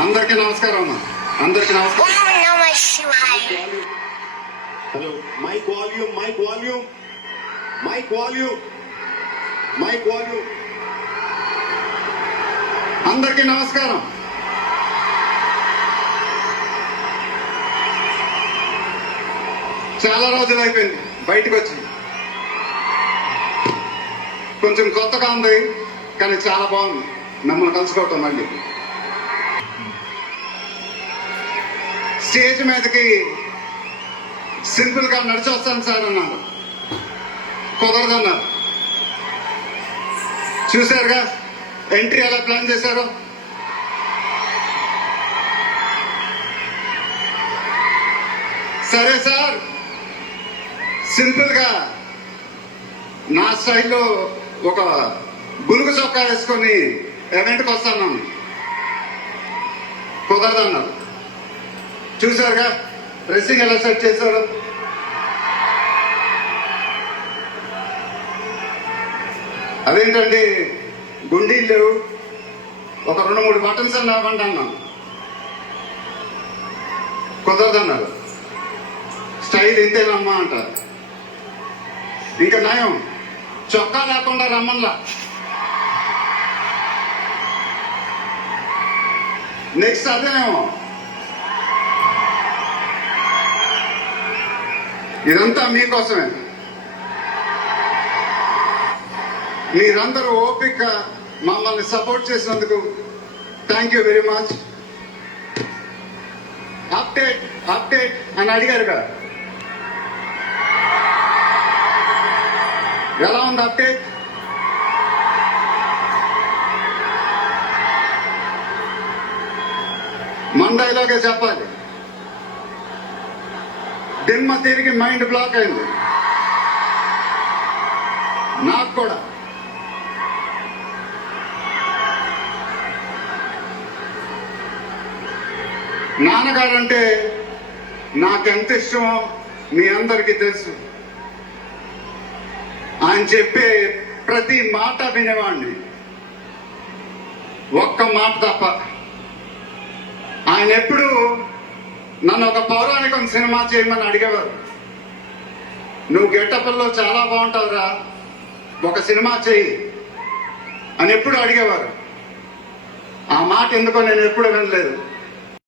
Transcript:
అందరికీ నమస్కారం అమ్మా. అందరికీ నమస్కారం. Hello, mic volume, mic volume, mic volume, mic volume. అందరికీ నమస్కారం. చాలా రోజులు అయిపోయింది బయటకు వచ్చి. కొంచెం కొత్తగా ఉంది కానీ చాలా బాగుంది మిమ్మల్ని కలుసుకోవటం. మళ్ళీ స్టేజ్ మీదకి సింపుల్ గా నడిచి వస్తాను సార్ అన్నారు. కుదరదన్నారు. చూశారుగా ఎంట్రీ ఎలా ప్లాన్ చేశారు. సరే సార్, సింపుల్ గా నా స్టైల్లో ఒక బులుగు చొక్కా వేసుకొని ఈవెంట్కి వస్తాను. కుదరదన్నారు. చూశారుగా డ్రెస్సింగ్ ఎలా సెట్ చేశారు. అదేంటండి గుండీలు ఒక 2-3 బటన్స్ అన్న ఇవ్వండి అన్నాను. కుదరదన్నారు. స్టైల్ ఇంతేనమ్మా అంటారు. ఇంకా నయం చొక్కా లేకుండా రమ్మన్లా. నెక్స్ట్ అదేనేమో. ఇదంతా మీకోసమే. మీరందరూ ఓపిక మమ్మల్ని సపోర్ట్ చేసినందుకు thank you very much. Update update అని అడిగారు కదా, ఎలా ఉంది అప్డేట్? మండైలోకే చెప్పాలి. దిమ్మ తిరిగి మైండ్ బ్లాక్ అయింది నాకు కూడా. నాన్నగారంటే నాకెంత ఇష్టమో మీ అందరికీ తెలుసు. ఆయన చెప్పే ప్రతి మాట వినేవాడిని, ఒక్క మాట తప్ప. ఆయన ఎప్పుడు నన్ను ఒక పౌరాణికం సినిమా చేయమని అడిగేవారు. నువ్వు గెటప్లో చాలా బాగుంటావురా, ఒక సినిమా చేయి అని ఎప్పుడు అడిగేవారు. ఆ మాట ఎందుకో నేను ఎప్పుడు వినలేదు.